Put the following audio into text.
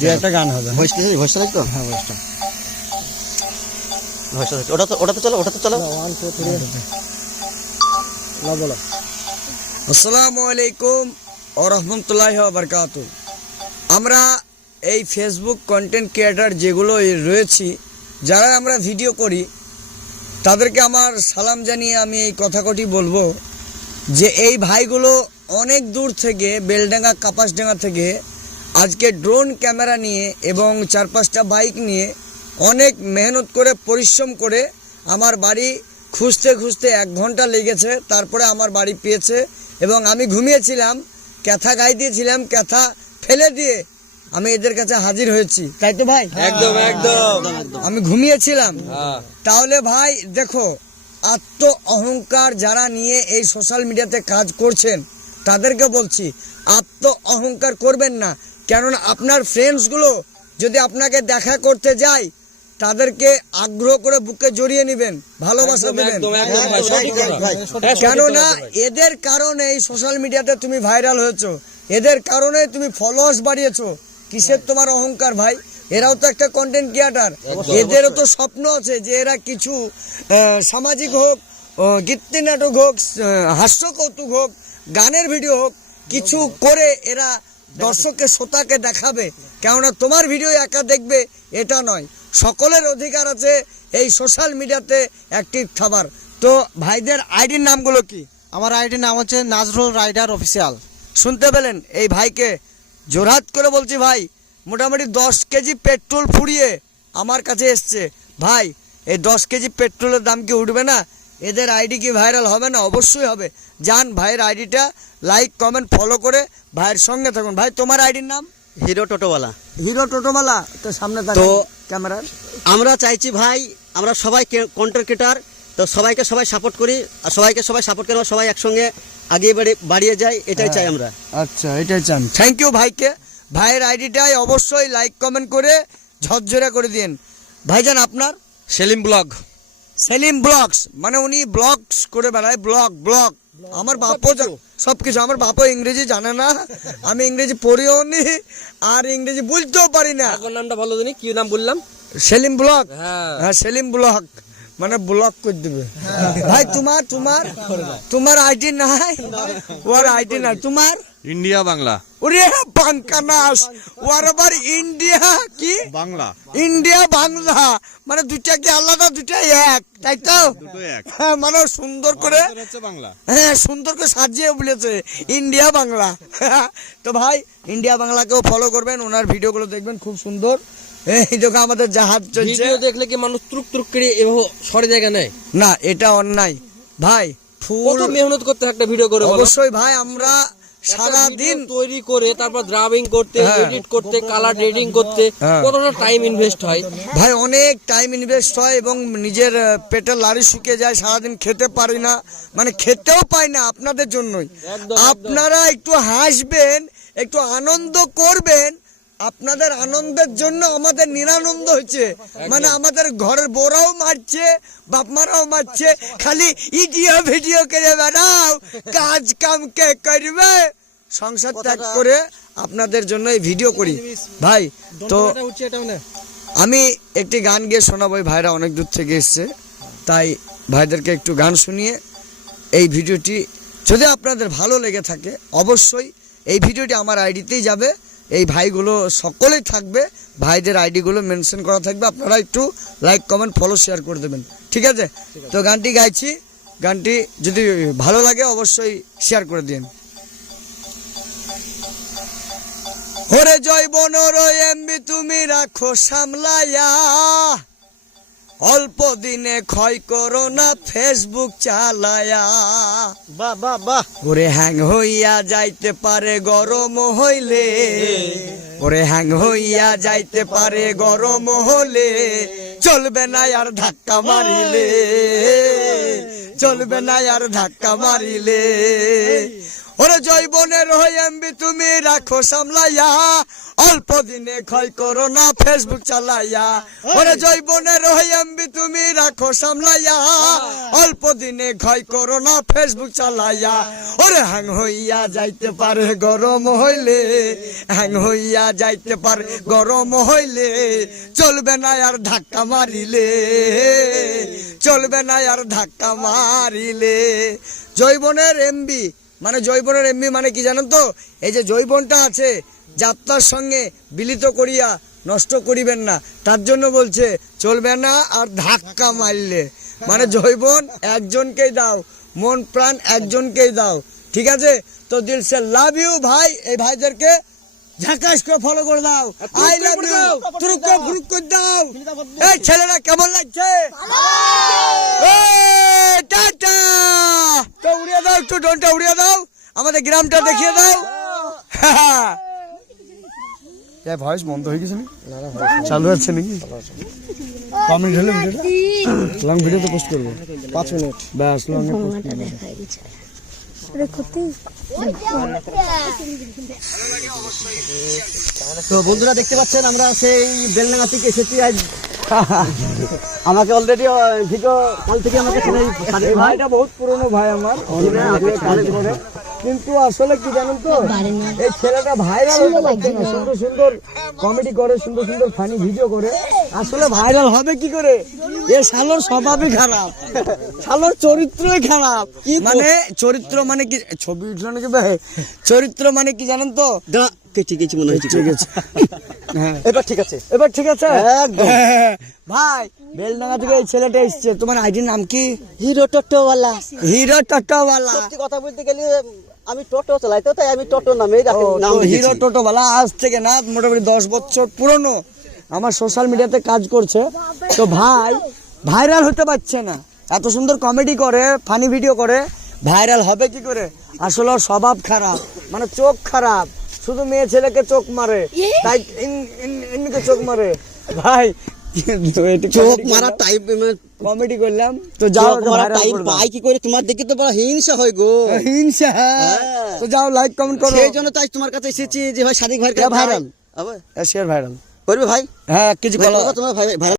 যে একটা গান হবে। ভয়েসটা লাগতো। হ্যাঁ ভয়েসটা ওটা তো চলো 1 2 3 লা বলো। আসসালামু আলাইকুম ওয়া রাহমাতুল্লাহি ওয়া বারাকাতুহু। আমরা এই ফেসবুক কন্টেন্ট ক্রিয়েটর যেগুলো রয়েছি, যারা আমরা ভিডিও করি, তাদেরকে আমার সালাম জানিয়ে আমি এই কথাটি বলবো যে এই ভাইগুলো অনেক দূর থেকে, বেলডাঙ্গা কাপাসডাঙ্গা থেকে আজকে ড্রোন ক্যামেরা নিয়ে এবং 4-5টা বাইক নিয়ে অনেক মেহনত করে, পরিশ্রম করে আমার বাড়ি খুঁজতে খুঁজতে 1 ঘন্টা লেগেছে, তারপরে আমার বাড়ি পেয়েছে। এবং আমি ঘুমিয়েছিলাম, ক্যাথা গাই দিয়েছিলাম, ক্যাথা ফেলে দিয়ে আমি এদের কাছে হাজির হয়েছি, তাই তো ভাই? একদম একদম আমি ঘুমিয়েছিলাম। তাহলে ভাই দেখো, আত্ম অহংকার যারা নিয়ে এই সোশ্যাল মিডিয়াতে কাজ করছেন তাদেরকে বলছি, আত্ম অহংকার করবেন না। কেননা আপনার ফ্রেন্ডসগুলো যদি আপনাকে দেখা করতে যায়, তাদেরকে আগ্রহ করে বুকে জড়িয়ে নেবেন, ভালোবাসা দেবেন। কেননা এদের কারণে এই সোশ্যাল মিডিয়াতে তুমি ভাইরাল হয়েছো, এদের কারণে তুমি ফলোয়ার্স বাড়িয়েছো। কিসের তোমার অহংকার ভাই? এরাও তো একটা কন্টেন্ট ক্রিয়েটার, এদেরও তো স্বপ্ন আছে যে এরা কিছু সামাজিক হোক, গীতি নাটক হোক, হাস্য কৌতুক হোক, গানের ভিডিও হোক, কিছু করে এরা দর্শককে, শ্রোতাকে দেখাবে। কেননা তোমার ভিডিও একা দেখবে এটা নয়, সকলের অধিকার আছে এই সোশ্যাল মিডিয়াতে অ্যাক্টিভ থাকার। তো ভাইদের আইডির নামগুলো কি? আমার আইডির নাম হচ্ছে নাজরুল রাইডার অফিসিয়াল। শুনতে পেলেন? এই ভাইকে জোরহাত করে বলছি, ভাই মোটামুটি 10 কেজি পেট্রোল ফুরিয়ে আমার কাছে এসছে। ভাই এই 10 কেজি পেট্রোলের দাম কি উঠবে না? এদের আইডি কি ভাইরাল হবে না? অবশ্যই হবে। যান ভাইয়ের আইডিটা লাইক কমেন্ট ফলো করে ভাইয়ের সঙ্গে থাকুন। ভাই তোমার আইডির নাম? হিরো টোটোওয়ালা। হিরো টোটোওয়ালা। তো সামনে তো ক্যামেরার আমরা চাইছি ভাই, আমরা সবাই কন্টেন্ট ক্রিয়েটর, তো সবাইকে সবাই সাপোর্ট করি, আর সবাইকে সবাই সাপোর্ট করে সবাই একসঙ্গে আগিয়ে বাড়িয়ে যাই, এটাই চাই আমরা। আচ্ছা, এটাই চান। থ্যাংক ইউ ভাইকে। ভাইয়ের আইডিটাই অবশ্যই লাইক কমেন্ট করে ঝরঝরে করে দিন। ভাইজান আপনার? সেলিম ব্লগ। সেলিম ব্লগস, মানে উনি ব্লগস করে বেড়ায়, ব্লগ। আমার বাপও সবকিছু, আমার বাপও ইংরেজি জানে না, আমি ইংরেজি পড়িও নি, আর ইংরেজি বলতেও পারি না। নামটা ভালো জানি, কি নাম বললাম? সেলিম ব্লগ। হ্যাঁ সেলিম ব্লগ, মানে ব্লগ করে দিবে। ভাই তোমার আইডি নাই? ওর আইডি নাই। তোমার? ইন্ডিয়া বাংলা। ওরে বাঙ্কানাস, ওর আবার ইন্ডিয়া কি বাংলা? ইন্ডিয়া বাংলা, মানে দুইটা কি আলাদা? দুইটা এক, তাই তো? হ্যাঁ, মানে সুন্দর করে, বাংলা। হ্যাঁ সুন্দর করে সাজিয়ে বলেছে ইন্ডিয়া বাংলা। তো ভাই ইন্ডিয়া বাংলাকেও ফলো করবেন, ওনার ভিডিওগুলো দেখবেন, খুব সুন্দর। এই দেখো আমাদের জাহাজ চলছে। ভিডিও দেখলে কি মানুষ তুরুক তুরুক করে এভাবে সরে জায়গা নেয় না, এটা অন্যায় ভাই। কত মেহনত করতে একটা ভিডিও করে? অবশ্যই ভাই, আমরা সারা দিন তৈরি করে তারপর ড্রাবিং করতে, এডিট করতে, কালার গ্রেডিং করতে কতটা টাইম ইনভেস্ট হয় ভাই। অনেক টাইম ইনভেস্ট হয় এবং নিজের পেটের লাড়ি শুকিয়ে যায়, সারাদিন খেতে পারি না, মানে খেতেও পাই না আপনাদের জন্যই। আপনারা একটু হাসবেন, একটু আনন্দ করবেন, আপনাদের আনন্দের জন্য আমাদের নিরানন্দ হচ্ছে। মানে আমাদের ঘরের বউরাও মারছে, বাপমারাও মারছে, খালি ভিডিও করে বেড়াও, কাজ কাম কে করবে? সংসার ত্যাগ করে আপনাদের জন্য এই ভিডিও করি ভাই। তো আমি একটি গান গিয়ে শোনাবো, ভাইরা অনেক দূর থেকে এসছে, তাই ভাইদেরকে একটু গান শুনিয়ে এই ভিডিওটি যদি আপনাদের ভালো লেগে থাকে, অবশ্যই এই ভিডিওটি আমার আইডিতেই যাবে, এই ভাইগুলো সকলেই থাকবে, ভাইদের আইডিগুলো মেনশন করা থাকবে, আপনারা একটু লাইক কমেন্ট ফলো শেয়ার করে দেবেন, ঠিক আছে? তো গানটি গাইছি, গানটি যদি ভালো লাগে অবশ্যই শেয়ার করে দিন। ওরে জয়বনর এমবি তুমি রাখো সামলায়া, অল্প দিনে ক্ষয় করো না ফেসবুক চালায়া। বাহ। ওরে হ্যাং হইয়া যাইতে পারে গরম হইলে, ওরে হ্যাং হইয়া যাইতে পারে গরম হলে, চলবে না আর ধাক্কা মারিলে, চলবে না আর ধাক্কা মারিলে। ওরে জৈবনের হই এমবি তুমি রাখো সামলাইয়া, অল্প দিনে ক্ষয় করো না ফেসবুক চালাইয়া। ওরে জৈবনের হই এমবি তুমি রাখো সামলাইয়া, অল্প দিনে ক্ষয় করো না ফেসবুক চালাইয়া। ওরে হ্যাং হইয়া যাইতে পারে গরম হইলে, হ্যাং হইয়া যাইতে পারে গরম হইলে, চলবে না আর ধাক্কা মারিলে, চলবে না আর ধাক্কা মারিলে। জৈবনের এমবি মানে জৈবনের এমবি মানে কি জানেন তো? এই যে জৈবনটা আছে যাত্রার সঙ্গে বিলিত করিয়া নষ্ট করিবেন না, তার জন্য বলছে চলবে না আর ধাক্কা মারলে। মানে জৈবন একজনকেই দাও, মন প্রাণ একজনকেই দাও, ঠিক আছে? তো দিল সে লাভ ইউ ভাই। এই ভাইদেরকে ঝাকাস করে ফলো করে দাও, আই লাভ ইউ তুরুক করে ফুরুক করে দাও। এই ছেলেরা কেমন লাগছে? এই টাটা, তো উড়িয়ে দাও, একটু ড্রোনটা উড়িয়ে দাও, আমাদের গ্রামটা দেখিয়ে দাও। ভয়েস বন্ধ হয়ে গেছে নাকি? চালু আছে নাকি? কমেন্ট হলে ভিডিওটা লং ভিডিওতে পোস্ট করবো 5 মিনিট ব্যাস। লং এ পোস্ট তো বন্ধুরা দেখতে পাচ্ছেন আমরা সেই বেলডাঙ্গা থেকে এসেছি আজ। আমাকে অলরেডি ভিডিও কাল থেকে আমাকে এই ভাইটা বহুত পুরনো ভাই আমার, কিন্তু আসলে কি জানেন তো, এই ছেলেটা ভাইরাল হতে পারছে না। সুন্দর সুন্দর কমেডি করে, সুন্দর সুন্দর ফানি ভিডিও করে, আসলে ভাইরাল হবে কি করে? এ শালোর স্বভাবই খারাপ, শালোর চরিত্রই খারাপ। মানে চরিত্র মানে কি, ছবি উঠলো নাকি ভাই? চরিত্র মানে কি জানেন তো? ঠিক আছে মনে হচ্ছে, ঠিক আছে এবার ঠিক আছে, এবার ঠিক আছে একদম। ভাই বেলডাঙ্গা থেকে এই ছেলেটা এসছে, তোমার আইডির নাম কি? হিরো টোটোওয়ালা। হিরো টোটোওয়ালা। সত্যি কথা বলতে গেলে আমি টোটো চালাই, তো তাই আমি টোটো নামেই নাম হিরো টোটোওয়ালা আজ থেকে না মোটামুটি 10 বছর পুরনো আমার সোশ্যাল মিডিয়াতে কাজ করছে। তো ভাই ভাইরাল হতে পারছে না, এত সুন্দর কমেডি করে, ফানি ভিডিও করে, ভাইরাল হবে কি করে? আসলে ওর স্বভাব খারাপ, মানে চোখ খারাপ, শুধু মেয়ে ছেলেকে চোখ মারে, তাই এমনিকে চোখ মারে। ভাই চোখ মারা টাইপ কমেডি করলাম, তো যাও টাইম পাই কি করে? তোমার দেখে তো বড় হিংসা হয় গো, হিংসা। তো যাও লাইক কমেন্ট করো, সেই জন্য তাই তোমার কাছে এসেছি যে ভাই সাদিক ভাই ভাইরাল আবার শেয়ার ভাইরাল করবে ভাই। হ্যাঁ কিছু বলো তোমার ভাই ভাইরাল